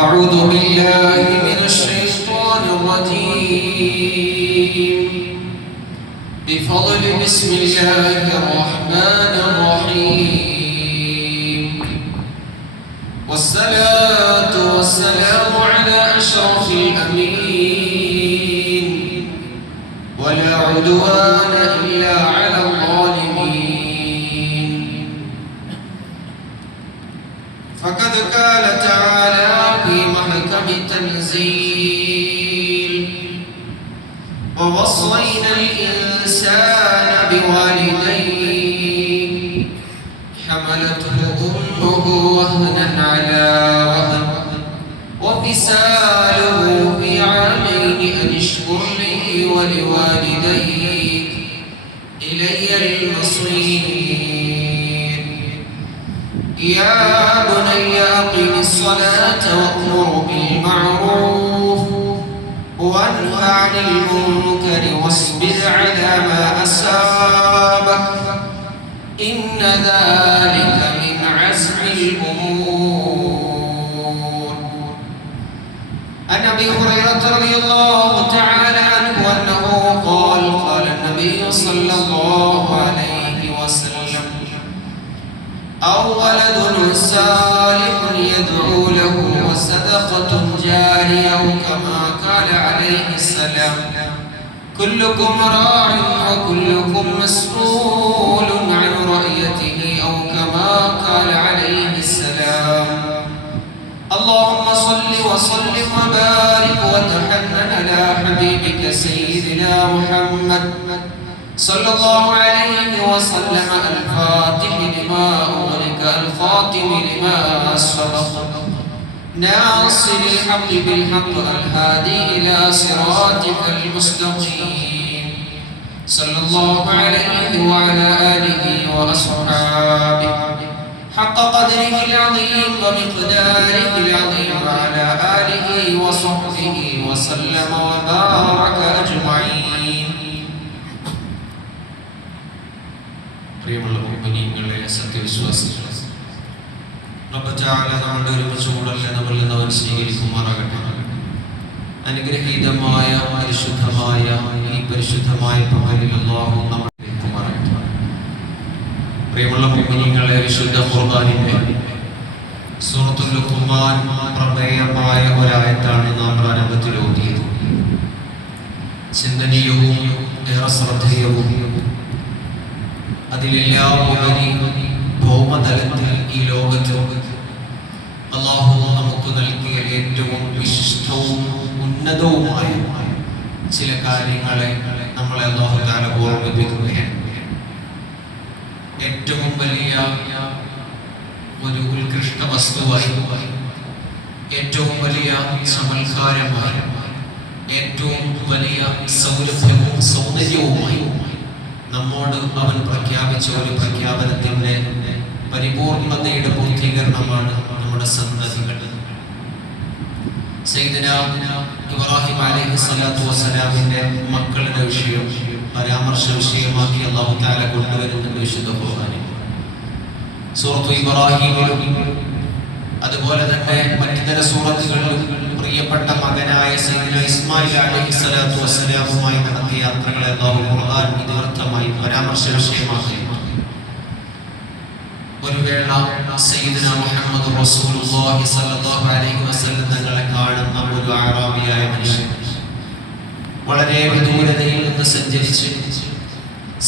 أعوذ بالله من الشيطان الرجيم بفضل بسم الله الرحمن الرحيم والصلاة والسلام على أشرف الأنبياء ولا عدوان إلا على الظالمين فقد قال تعالى في محكم التنزيل ووصينا الإنسان بوالديه حملته أمه وهنا على وهن وفصاله في عامين أن اشكر لي ولوالديك إلي المصير يا بني أقم الصلاة وأمر بالمعروف وانه عن المنكر واصبر على ما أصابك إن ذلك من عزم الأمور. عن أبي هريرة رضي الله تعالى عنه أنه قال قال النبي صلى الله عليه وسلم أو ولد صالح يدعو له وصدقة جارية كما قال عليه السلام كلكم راع وكلكم مسؤول عن رعيته أو كما قال عليه السلام. اللهم صل وسلم وبارك وتحنن على حبيبك سيدنا محمد صلى الله عليه وسلم الفاتح لما أغلق الخاتم لما سبق ناصر الحق بالحق الهادي إلى صراطك المستقيم صلى الله عليه وعلى آله وأصحابه حق قدره العظيم ومقداره العظيم وعلى آله وصحبه وسلم وبارك أجمعين. പ്രിയമുള്ള മുഅ്മിനീങ്ങളെ, സത്യവിശ്വാസികളെ, റബ്ബ് തആല നമ്മുടെ ഒരുമിച്ച് കൂടല്ലേ നമ്മളിൽ നിന്ന് അവൻ സ്വീകരിക്കുമാറാകട്ടെ. അനുഗ്രഹീതമായ പരിശുദ്ധമായ ഈ പരിശുദ്ധമായ പകലിൽ അല്ലാഹു നമ്മളെ ഏൽക്കുമാറാകട്ടെ. പ്രിയമുള്ള മുഅ്മിനീങ്ങളെ, വിശുദ്ധ ഖുർആനിലെ സൂറത്തുൽ ലുഖ്മാൻ പ്രമേയമായ ഒരായത്താണ് നാം ആരംഭത്തിൽ ഓതിയത്. ചിന്തനീയവും ഏറെ ശ്രദ്ധേയവും അതിലെല്ലാം ഉപരി ഭൗമതലത്തിൽ ഈ ലോകത്ത് അല്ലാഹു നമുക്ക് നൽകിയ ഏറ്റവും വിശിഷ്ടവും ഉന്നതവുമായ ചില കാര്യങ്ങളെ നമ്മളെ അല്ലാഹു തആല ഓർമ്മിപ്പിക്കുകയാണ്. ഏറ്റവും വലിയ ഒരു ഉത്കൃഷ്ട വസ്തുവായി, ഏറ്റവും വലിയ ചമൽക്കാരമായി, ഏറ്റവും വലിയ സൗരഭ്യവും സൗന്ദര്യവുമായി നമ്മോട് അവൻ പ്രഖ്യാപിച്ച ഒരു പ്രഖ്യാപനത്തിന്റെ പരിപൂർണതയുടെ പൂർത്തീകരണമാണ് നമ്മുടെ സന്തതികൾ. സയ്യിദനാ ഇബ്രാഹിം അലൈഹിസ്സലാത്തു വസ്സലാമിന്റെ മക്കളുടെ വിഷയം പരാമർശ വിഷയമാക്കി അല്ലാഹു തആല കൊണ്ടുവരുന്നുണ്ട് വിശുദ്ധ ഖുർആനിൽ. സൂറത്തു ഇബ്രാഹിമിലും അതുപോലെ തന്നെ മറ്റു ചില സൂറത്തുകളിലും പ്രിയപ്പെട്ട മകനായ സയ്യിദനാ ഇസ്മായിൽ അലൈഹിസ്സലാത്തു വസ്സലാമുമായി നടത്തിയ യാത്രകളെ അല്ലാഹു ഖുർആൻ ഇതിവൃത്തമായി പരാമർശ വിഷയമാക്കി. ഒരു വേള സയ്യിദനാ മുഹമ്മദ് റസൂലുള്ളാഹി സ്വല്ലല്ലാഹു അലൈഹി വസല്ലം തങ്ങളെ കാണുന്ന ഒരു അറാബിയായ മനുഷ്യൻ വളരെ വിദൂരതയിൽ നിന്ന് സഞ്ചരിച്ച്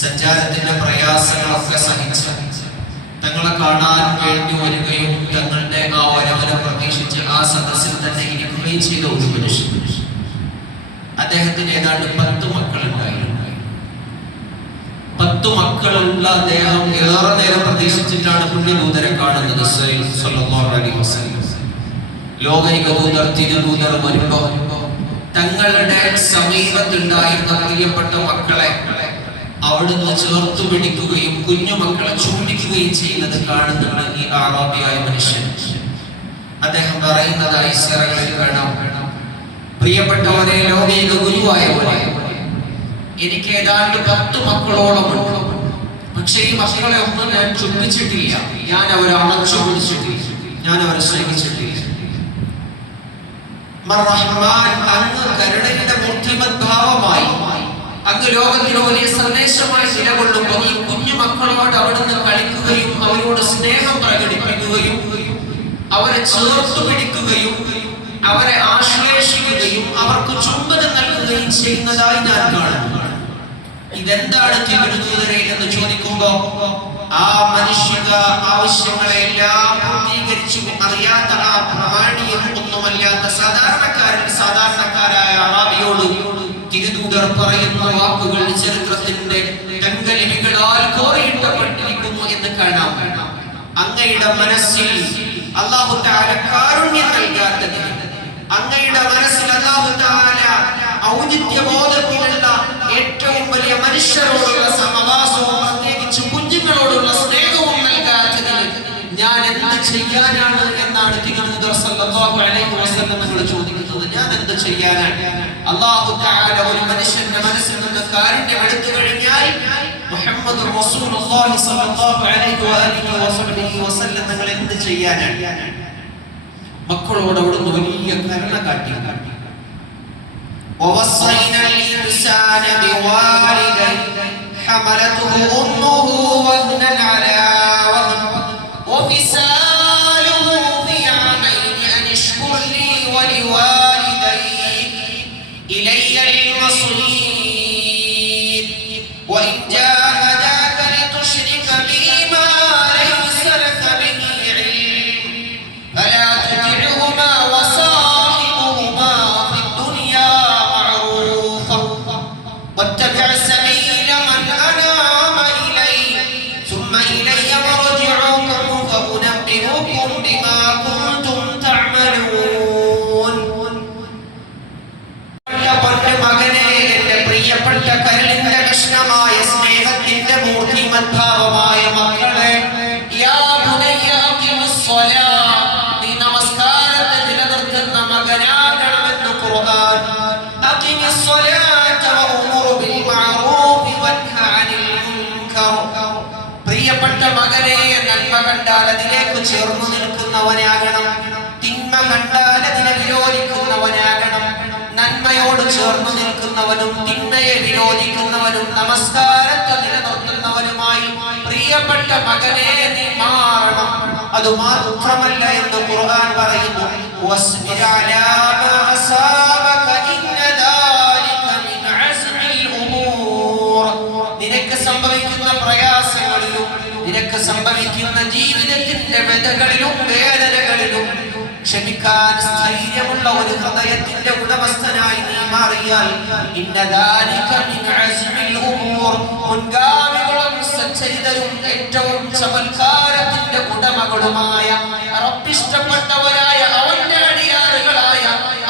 സഞ്ചാരത്തിന്റെ പ്രയാസങ്ങളൊക്കെ സഹിച്ച് തങ്ങളെ കാണാൻ വേണ്ടി വരികയും തങ്ങളുടെ ആ വരവനെ പ്രതീക്ഷിച്ച് ആ സദസ്സിൽ തന്നെ ഇരിക്കുകയും ചെയ്ത ഒരു മനുഷ്യൻ. അദ്ദേഹത്തിന് ഏതാണ്ട് 10 മക്കളുണ്ടായിരുന്നു. 10 മക്കളുള്ള അദ്ദേഹം ഏറെ നേരം പ്രതീക്ഷിച്ചിട്ടാണ് പുണ്യദൂതരെ കാണുന്നത് സ്വല്ലല്ലാഹു അലൈഹി വസല്ലം. ലോകൈക ദൂതർ തിരുദൂതർ വരുമ്പോൾ തങ്ങളുടെ സമീപത്തുണ്ടായിരുന്ന പ്രിയപ്പെട്ട മക്കളെ അവിടുന്ന് ചേർത്തു പിടിക്കുകയും കുഞ്ഞുമക്കളെ ചൂണ്ടിക്കുകയും ചെയ്യുന്നത് കാണുന്നുണ്ട് ഈ അറാബിയായ മനുഷ്യൻ. അദ്ദേഹം പറയുന്നതായി സിറകളിൽ കാണാം, പ്രിയപ്പെട്ടവരെ, ലോകൈക ഗുരുവായവരെ, എനിക്ക് ഏതാണ്ട് 10 മക്കളോളമുണ്ട്. പക്ഷെ ഈ മക്കളെ ഒന്നും ഞാൻ ചുംബിച്ചിട്ടില്ല, ഞാൻ അവരെ അണച്ചു പിടിച്ചിട്ടില്ല, ഞാൻ അവരെ സ്നേഹിച്ചിട്ടില്ല. റഹ്മാൻ അങ്ങ് കരുണയുടെ മൂർത്തിമദ്ഭാവമായി അങ്ങ് ലോകത്തിന് വലിയ സന്ദേശമായി നിലകൊള്ളുമ്പോൾ ഈ കുഞ്ഞു മക്കളോട് അവിടുന്ന് കളിക്കുകയും അവരോട് സ്നേഹം പ്രകടിപ്പിക്കുകയും അവരെ ചേർത്തു പിടിക്കുകയും അവരെ ആശ്ലേഷിക്കുകയും അവർക്ക് ചുംബനം നൽകുകയും ചെയ്യുന്നതായി ഞാൻ കാണുന്നു. ഇതെന്താണ് തിരുദൂതരെ എന്ന് ചോദിക്കുമ്പോ ആ മനുഷ്യ ആവശ്യങ്ങളെല്ലാം പൂർത്തീകരിച്ചു അറിയാത്ത ആ പ്രമാണിയും ഒന്നുമല്ലാത്ത സാധാരണക്കാരായ അറാബിയോട് തിരുദൂതർ പറയുന്ന വാക്കുകൾ ചരിത്രത്തിന്റെ തങ്കലിപികളാൽ കോറിയിട്ടപ്പെട്ടിരിക്കുന്നു എന്ന് കാണാം. അങ്ങയുടെ മനസ്സിൽ അല്ലാഹു തആല കാരുണ്യം നൽകാത്തതിന്, അങ്ങയുടെ മനസ്സിൽ അല്ലാഹു തആല ഔചിത്യബോധത്തിലുള്ള ഏറ്റവും വലിയ മനുഷ്യരോടുള്ള സമവാസവും പ്രത്യേകിച്ച് കുഞ്ഞുങ്ങളോടുള്ള സ്നേഹവും നൽകാത്തതിന് ഞാൻ എന്ത് ചെയ്യാനാണ് എന്നാണ് തിരുദൂതർ സല്ലല്ലാഹു അലൈഹി വസല്ലം നമ്മൾ ചോദിക്കുന്നത്. ഞാൻ എന്ത് ചെയ്യാനാണ്? അല്ലാഹു തആല ഒരു മനുഷ്യന്റെ മനസ്സിൽ നിന്ന് കാരുണ്യം എടുത്തു കഴിഞ്ഞാൽ മുഹമ്മദ് റസൂലുള്ളാഹി സ്വല്ലല്ലാഹു അലൈഹി വസല്ലം നിങ്ങൾ എന്ത് ചെയ്യാനാണ്? മക്കളോട് അവിടുന്ന് വലിയ കരുണ കാട്ടി. ووصينا الإنسان بوالديه حملته أمه وهنا على وهن وفصاله في عامين أن اشكر لي ولوالديك إلي المصير وإن جاهداك لتشرك بي ما ليس لك به علم فلا تطعهما وصاحبهما في الدنيا معروفا واتبع سبيل من أناب إلي ثم إلي مرجعكم فأنبئكم بما كنتم تعملون. മകനെ, എന്റെ പ്രിയപ്പെട്ട കരളിന്റെ കഷ്ണമായ സ്നേഹത്തിന്റെ മൂർത്തിമദ്ഭാവമായ മക്കളെ, യാ ബുനയ്യ അഖിമിസ്സലാ, നീ നമസ്കാരത്തെ നിലനിർത്തുന്ന മകനാകണമെന്ന് ഖുർആൻ. അഖിമിസ്സലാത വഅ്മുറു ബിൽ മഅറൂഫി വൻഹ അനിൽ മുൻകർ. പ്രിയപ്പെട്ട മകനെ, നന്മ കണ്ടാൽ അതിലേക്ക് ചേർന്നു നിൽക്കുന്നവനാകണം, തിന്മ കണ്ടാൽ അതിനെ വിരോധിക്കുന്നവനാകണം. നന്മയോട് ചേർന്നു നിൽക്കുന്നവനും തിന്മയെ വിരോധിക്കുന്നവനും നമസ്കാരത്തെ നിലനിർത്തുന്നവനുമായി പ്രിയപ്പെട്ട മകനെ നീ മാറണം. അത് മാത്രമല്ല എന്ന് ഖുർആൻ പറയുന്നു, വസ്ബിർ അലാ മാ അസാബക ഇന്ന ദാലിക മിൻ അസ്മിൽ ഉമൂർ. നിനക്ക് സംഭവിക്കുന്ന പ്രയാസങ്ങളിലും നിനക്ക് സംഭവിക്കുന്ന ജീവിതത്തിന്റെ വ്യതകളിലും വേദനകളിലും ക്ഷമിക്കാൻ സ്ഥൈര്യമുള്ള ഒരു ഹൃദയത്തിന്റെ ഉടമസ്ഥനായി നീ മാറിയാൽ ഇന്നദാലിക മിൻ അസ്മിൽ ഉമൂർ, മുൻഗാമികളും സച്ചരിതരും ഏറ്റവും ചമൽക്കാരത്തിന്റെ ഉടമകളുമായ റബ്ബിഷ്ടപ്പെട്ടവരായ അവന്റെ അടിയാറുകളായ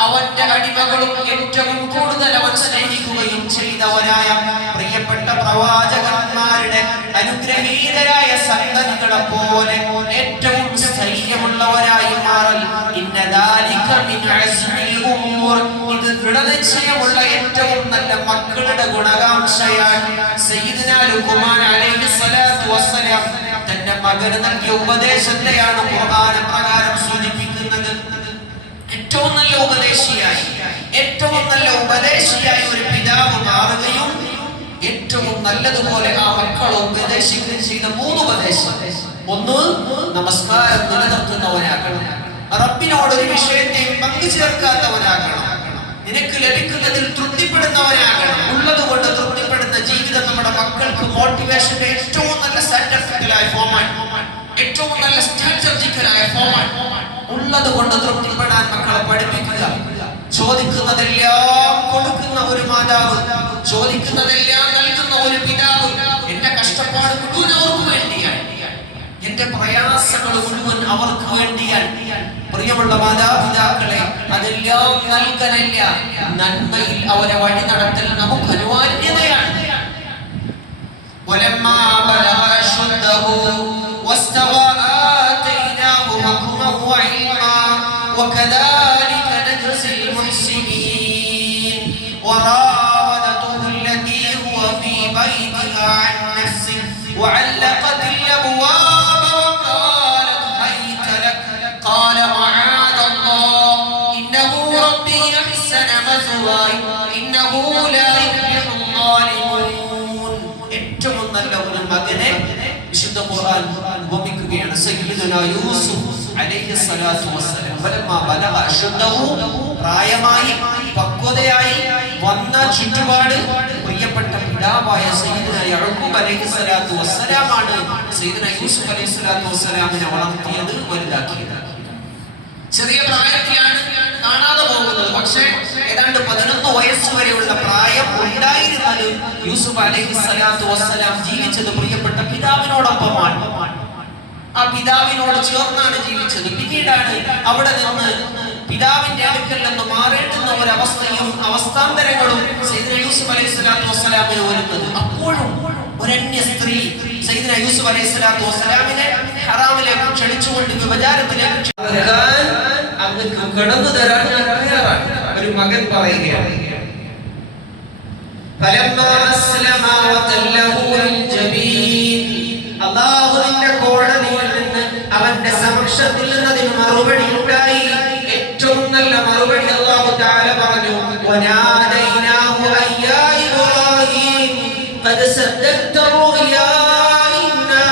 അവന്റെ അടിമകളും ഏറ്റവും കൂടുതൽ അവൻ സ്നേഹിക്കുകയും ചെയ്തവരായ പ്രിയപ്പെട്ട പ്രവാചകന്മാരുടെ അനുഗ്രഹീതരായ സന്തതികളെ പോലെ ഏറ്റവും സ്ഥൈര്യമുള്ളവരായി മാറൽ ഇന്നദാലിക മിൻ അസ്മിൽ ഉമൂർ. ഇത് ദൃഢനിശ്ചയമുള്ള ഏറ്റവും നല്ല മക്കളുടെ ഗുണകാംക്ഷയാണ്. സയ്യിദുനാ ലുഖ്മാൻ അലൈഹിസ്സലാത്തു വസ്സലാം തന്റെ മകന് നൽകിയ ഉപദേശത്തെയാണ് ഖുർആൻ പ്രകാരം സൂചിപ്പിക്കുന്നത്. ഏറ്റവും നല്ല ഉപദേശിയായി ഒരു പിതാവ് മാറുകയും ഏറ്റവും നല്ലതുപോലെ ആ മക്കളെ ഉപദേശിക്കുകയും ചെയ്ത 3 ഉപദേശം. ഒന്ന്, നമസ്കാരം നിലനിർത്തുന്നവനാകണം. റബ്ബിനോട് ഒരു വിഷയത്തെയും പങ്കു ചേർക്കാത്തവനാകണം. നിനക്ക് ലഭിക്കുന്നതിൽ തൃപ്തിപ്പെടുന്നവനാകണം. ഉള്ളതുകൊണ്ട് തൃപ്തിപ്പെടുന്ന ജീവിതം നമ്മുടെ മക്കൾക്ക് മോട്ടിവേഷന്റെ ഏറ്റവും നല്ല സയന്റിഫിക്കലായ ഫോമാണ്, ഏറ്റവും നല്ല സ്ട്രാറ്റജിക്കലായ ഫോമാണ്. ഉള്ളത് കൊണ്ട് തൃപ്തിപ്പെടാൻ മക്കളെ പഠിപ്പിക്കുക. ചോദിക്കുന്നതെല്ലാം കൊടുക്കുന്ന ഒരു മാതാവ്, ചോദിക്കുന്നതെല്ലാം നൽകുന്ന ഒരു പിതാവ്. എന്റെ കഷ്ടപ്പാട് മുഴുവൻ അവർക്ക് വേണ്ടിയാണ്, എന്റെ പ്രയാസങ്ങൾ മുഴുവൻ അവർക്ക് വേണ്ടിയാണ്. പ്രിയമുള്ള മാതാപിതാക്കളെ, അതെല്ലാം നൽകലല്ല, നന്മയിൽ അവരെ വഴി നടത്തൽ നമുക്ക് അനിവാര്യതയാണ്. വലമ്മാ ബലഗ അശ്വദ്ദഹു വസ്തവ ആതൈനാഹു ഹുക്മൻ വഇൽമാ വകദാലിക നജ്സിൽ മുഹ്സിനീൻ വറാവദതുഹു അല്ലതീ ഹുവ ഫീ ബൈതിഹാ അൻ നഫ്സിഹി വഅല്ലഖത്തിൽ അബ്വാബ വഖാലത് ഹൈത ലക ഖാല മആദല്ലാഹ് ഇന്നഹു റബ്ബി ഖുർആൻ ഉപമിക്കുകയാണ്. സയ്യിദുനാ യൂസുഫ് അലൈഹിസ്സലാത്തു വസ്സലാം വലമാ ബലഗ അശുദ്ധഹു, പ്രായമായി പക്വതയായി വന്ന ചുറ്റുപാട് പ്രിയപ്പെട്ട പിതാവായ സയ്യിദുനാ യഅഖൂബ് അലൈഹിസ്സലാത്തു വസ്സലാമാണ് സയ്യിദുനാ യൂസുഫ് അലൈഹിസ്സലാത്തു വസ്സലാമിനെ വളർത്തിയത്, വലുതാക്കിയത്. ചെറിയ പ്രായത്തിലാണ് കാണാതെ പോകുന്നത്. പക്ഷേ ഏതാണ്ട് 11 വയസ്സ് വരെയുള്ള പ്രായം ഉണ്ടായിരുന്നത് യൂസുഫ് അലൈഹിസ്സലാത്തു വസ്സലാം ജീവിച്ചത് പ്രിയപ്പെട്ട പിതാവിനോടൊപ്പമാണ്. ആ പിതാവിനോട് ചേർന്നാണ് ജീവിച്ചത്. പിന്നീടാണ് അവിടെ നിന്ന് പിതാവിന്റെ അടുക്കൽ നിന്ന് മാറേണ്ടുന്ന ഒരവസ്ഥയും അവസ്ഥാന്തരങ്ങളും സയ്യിദുനാ യൂസുഫ് അലൈഹിസ്സലാത്തു വസ്സലാമിന് വരുന്നത്. അപ്പോഴും ഒരന്യ സ്ത്രീ സയ്യിദുനാ യൂസുഫ് അലൈഹിസ്സലാത്തു വസ്സലാമിനെ ഹറാമിലേക്ക് ക്ഷണിച്ചുകൊണ്ട് വിഭചാരത്തിലേക്ക് കടന്നു തരാൻ ഞാൻ തയ്യാറാണ്. ഒരു മകൻ പറയുകയാണ്, അല്ലാഹുവിന്റെ കോടതിയിൽ നിന്ന് അവന്റെ സമക്ഷത്തിൽ നിന്ന് അതിന് മറുപടി ഉണ്ടായി. ഏറ്റവും നല്ല മറുപടി അല്ലാഹു തആല പറഞ്ഞു, വനാദൈനാഹു അയ്യാ ഇബ്രാഹിം ഖദ് സദ്ദഖ്ത റുയാ ഇന്നാ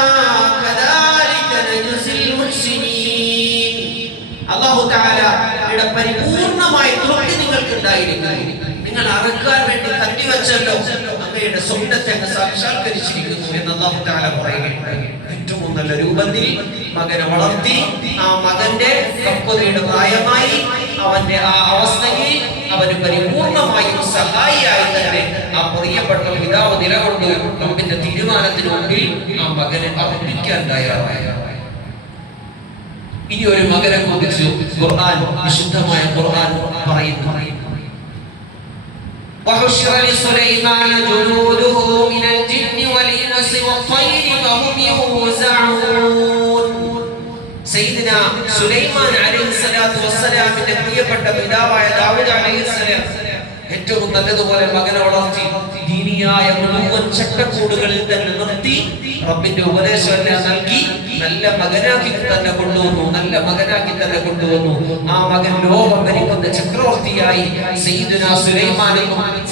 കദാലിക നജ്സിൽ മുഹ്സിനീൻ. അല്ലാഹു തആല പരിപൂർണമായ തൃപ്തി നിങ്ങൾക്ക് ഉണ്ടായിരിക്കുന്നു. നിങ്ങൾ അറക്കാൻ വേണ്ടി കത്തിവെച്ചല്ലോ, അങ്ങയുടെ സ്വപ്നത്തെ സാക്ഷാത്കരിച്ചിരിക്കുന്നു എന്ന് അല്ലാഹു തആല പറയുകയുണ്ടായി. ഏറ്റവും നല്ല രൂപത്തിൽ മകനെ വളർത്തി, ആ മകന്റെ പക്വതയുടെ പ്രായമായി അവന്റെ ആ അവസ്ഥയിൽ അവന് പരിപൂർണമായും സഹായിയായി തന്നെ ആ പ്രിയപ്പെട്ട പിതാവ് നിലകൊണ്ടു റബ്ബിന്റെ തീരുമാനത്തിന് മുമ്പിൽ ആ മകനെ അർപ്പിക്കാൻ തയ്യാറായ. ഇനി ഒരു മകനെ കുറിച്ച് ഖുർആൻ, വിശുദ്ധമായ ഖുർആൻ പറയുന്നു, وحشر لسليمان جنوده من الجن والإنس والطير فهم يوزعون. സയ്യിദുനാ സുലൈമാൻ അലൈഹിസ്സലാത്തു വസ്സലാമിന്റെ പ്രിയപ്പെട്ട പിതാവായ ദാവൂദ് അലൈഹിസ്സലാം ഏറ്റവും നല്ലതുപോലെ മകനെ വളർത്തി ദീനിയായ മുഴുവൻ ചട്ടക്കൂടുകളിൽ തന്നെ നിർത്തി റബ്ബിന്റെ ഉപദേശമെല്ലാം നൽകി നല്ല മകനാക്കി തന്നെ കൊണ്ടുവന്നു, നല്ല മകനാക്കി തന്നെ കൊണ്ടുവന്നു. ആ മകൻ ലോകം ഭരിക്കുന്ന ചക്രവർത്തിയായി സയ്യിദുനാ സുലൈമാൻ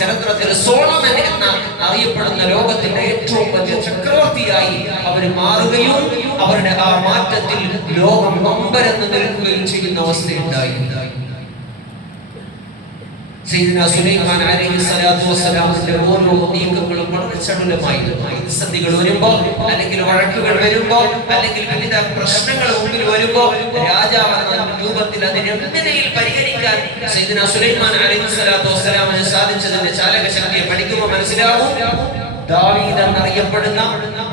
ചരിത്രത്തിൽ സോളമൻ എന്ന അറിയപ്പെടുന്ന ലോകത്തിന്റെ ഏറ്റവും വലിയ ചക്രവർത്തിയായി അവർ മാറുകയും അവരുടെ ആ മാറ്റത്തിൽ ലോകം നൊമ്പരന്ന് നിൽക്കുകയും ചെയ്യുന്ന അവസ്ഥയുണ്ടായി. സയ്യിദുനാ സുലൈമാൻ അലൈഹിസ്സലാത്തു വസ്സലാമിന്റെ ഓരോ നീക്കങ്ങളും വളരെ ചടുലമായിരുന്നു. പ്രതിസന്ധികൾ വരുമ്പോൾ, അല്ലെങ്കിൽ വഴക്കുകൾ വരുമ്പോൾ, അല്ലെങ്കിൽ വിവിധ പ്രശ്നങ്ങൾ മുമ്പിൽ വരുമ്പോൾ രാജാവെന്ന രൂപത്തിൽ അതിനെ എങ്ങനെയിൽ പരിഹരിക്കാൻ സയ്യിദുനാ സുലൈമാൻ അലൈഹിസ്സലാത്തു വസ്സലാമിന് സാധിച്ചതിന്റെ ചാലകശക്തിയെ പഠിക്കുമ്പോൾ മനസ്സിലാവും. ദാവീദ് എന്നറിയപ്പെടുന്ന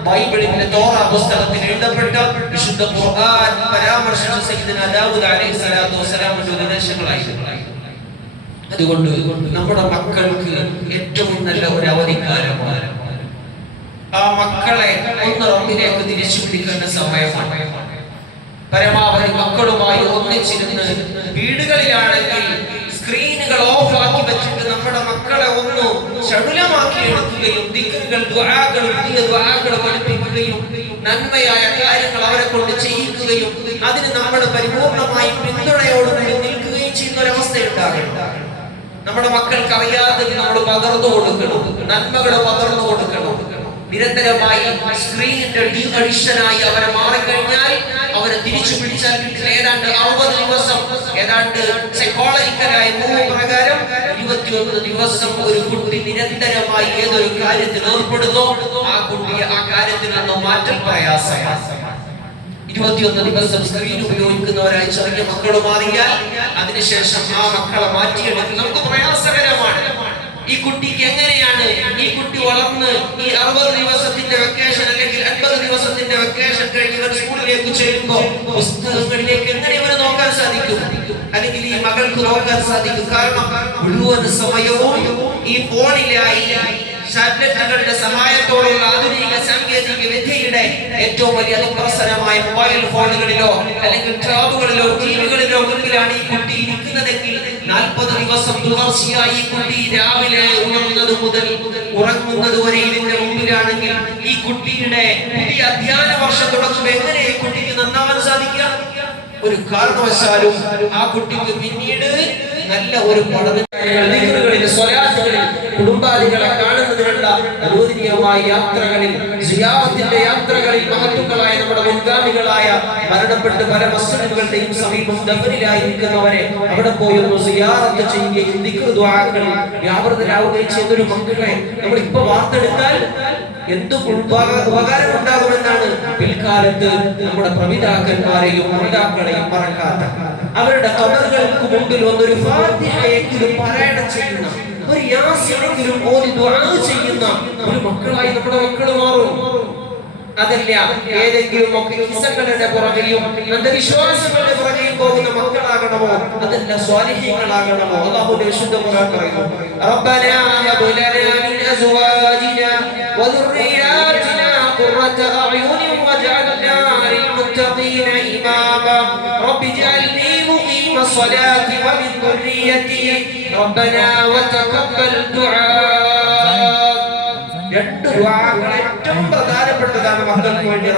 ബൈബിളിന്റെ തോറ പുസ്തകത്തിൽ എഴുതപ്പെട്ട വിശുദ്ധ ഖുർആൻ പരാമർശിച്ച സയ്യിദുനാ ദാവൂദ് അലൈഹിസ്സലാത്തു വസ്സലാമിന്റെ ഉപദേശങ്ങളായിരുന്നു. അതുകൊണ്ട് നമ്മുടെ മക്കൾക്ക് ഏറ്റവും നല്ല ഒരു അവധിക്കാലമാണ്. ആ മക്കളെ ഒന്ന് റബ്ബിലേക്ക് തിരിച്ചു പിടിക്കേണ്ട സമയമാണ്. പരമാവധി മക്കളുമായി ഒന്നിച്ചിരുന്ന് വീടുകളിലാണെങ്കിൽ സ്ക്രീനുകൾ ഓഫ് ആക്കി വെച്ചിട്ട് നമ്മുടെ മക്കളെ ഒന്ന് ചടുലമാക്കി എടുക്കുകയും ദിക്റുകൾ, ദുആകൾ, പുതിയ ദുആകൾ പഠിപ്പിക്കുകയും നന്മയായ കാര്യങ്ങൾ അവരെ കൊണ്ട് ചെയ്യിക്കുകയും അതിന് നമ്മൾ പരിപൂർണമായി പിന്തുണയോടുകൂടി നിൽക്കുകയും ചെയ്യുന്ന ഒരവസ്ഥയുണ്ടാകണം. നമ്മുടെ മക്കൾക്ക് അറിയാതെ നമ്മൾ പകർന്നു കൊടുക്കണം, നന്മകൾ പകർന്നു കൊടുക്കണം. നിരന്തരമായി സ്ക്രീനിന്റെ ഡി അഡിക്ഷനായി അവരെ മാറിക്കഴിഞ്ഞാൽ അവരെ തിരിച്ചു പിടിച്ചാൽ കിട്ടുന്ന ഏതാണ്ട് 60 ദിവസം, ഏതാണ്ട് സൈക്കോളജിക്കലായ പ്രകാരം 21 ദിവസം ഒരു കുട്ടി നിരന്തരമായി ഏതൊരു കാര്യത്തിൽ ഏർപ്പെടുന്നോ ആ കുട്ടിയെ ആ കാര്യത്തിൽ നിന്ന് മാറ്റൽ പ്രയാസമാണ്. 21 ദിവസം സ്ക്രീൻ ഉപയോഗിക്കുന്നവരായി ചെറിയ മക്കൾ മാറിയാൽ അതിനുശേഷം ആ മക്കളെ മാറ്റിയെടുക്കുന്നത് നമുക്ക് പ്രയാസകരമാണ്. ഈ കുട്ടിക്ക് എങ്ങനെയാണ് ഈ കുട്ടി വളർന്ന് ഈ 60 ദിവസത്തിന്റെ വെക്കേഷൻ അല്ലെങ്കിൽ 80 ദിവസത്തിന്റെ വെക്കേഷൻ കഴിഞ്ഞ് ഇവർ സ്കൂളിലേക്ക് ചെല്ലുമ്പോൾ പുസ്തകങ്ങളിലേക്ക് എങ്ങനെ ഇവർ നോക്കാൻ സാധിക്കും? അല്ലെങ്കിൽ ഈ മകൾക്ക് നോക്കാൻ സാധിക്കും? കാരണം മുഴുവൻ സമയവും ഈ ഫോണിലായി ടാബ്ലറ്റുകളുടെ സഹായത്തോടുള്ള ആധുനിക സാങ്കേതിക വിദ്യയുടെ ഏറ്റവും വലിയ അതിപ്രസരമായ മൊബൈൽ ഫോണുകളിലോ അല്ലെങ്കിൽ ടാബുകളിലോ ടിവികളിലോ മുൻപിലാണ് ഈ കുട്ടി ഇരിക്കുന്നതെങ്കിൽ 40 ദിവസം തുടർച്ചയായി ഈ കുട്ടി രാവിലെ ഉണർന്നത് മുതൽ ഉറങ്ങുന്നത് വരെ ഇതിന്റെ മുമ്പിലാണെങ്കിൽ ഈ കുട്ടിയുടെ പുതിയ അധ്യയന വർഷം തുടങ്ങുമ്പോൾ എങ്ങനെ ഈ കുട്ടിക്ക് നന്നാവാൻ സാധിക്കുക? ഒരു കാരണവശാലും ആ കുട്ടിക്ക് പിന്നീട് നല്ല ഒരു പഠനങ്ങളിൽ കുടുംബാദികളെ കാണുന്നതിനുള്ള അനുവദനീയമായ യാത്രകളിൽ, സിയാറത്തിന്റെ യാത്രകളിൽ മഹത്തുക്കളായ നമ്മുടെ മുൻഗാമികളായ മരണപ്പെട്ട് പല മസ്ജിദുകളുടെയും സമീപം ദഫനിലായിരിക്കുന്നവരെ അവിടെ പോയി ഒന്ന് സിയാറത്ത് ചെയ്യുകയും ദിക്ർ ദുആകളിൽ വ്യാപൃതരാവുകയും ചെയ്തൊരു മക്കളെ നമ്മൾ ഇപ്പൊ വാർത്തെടുത്താൽ എന്ത് ഉപകാരം ഉണ്ടാകുമെന്നാണ് പിൽക്കാലത്ത് നമ്മുടെ പ്രവിതാക്കന്മാരെയും മാതാക്കളെയും മറക്കാത്ത അവരുടെ ഖബറുകൾക്ക് മുമ്പിൽ വന്നൊരു ഫാത്തിഹയെങ്കിലും പാരായണം ചെയ്യുന്ന, ഒരു യാസീനെങ്കിലും ഓതി ദുആ ചെയ്യുന്ന ഒരു മക്കളായി നമ്മുടെ മക്കൾ മാറും. അതല്ല ഏതെങ്കിലും ഒക്കെ ഇസകളുടെ പുറകെയും അന്ധവിശ്വാസങ്ങളുടെ പുറകെയും പോകുന്ന മക്കളാകണമോ? അതല്ല സ്വാലിഹീങ്ങളാകണമോ? അല്ലാഹുവിന്റെ വിശുദ്ധ ഖുർആൻ പറയുന്നു, റബ്ബനാ ഹബ് ലനാ മിൻ അസ്വാജിനാ വദുർരിയാതിനാ ഖുർറത അഅ്യുനിൻ വജഅൽനാ ലിൽമുത്തഖീന ഇമാമാ റബ്ബി ജഅൽനീ മുഖീമ الصلاة ومن ذريتي ربنا وتقبل دعاء. രണ്ട് ദുആകൾ ഏറ്റവും പ്രധാനപ്പെട്ടതാണ് മക്കൾക്ക് വേണ്ടി.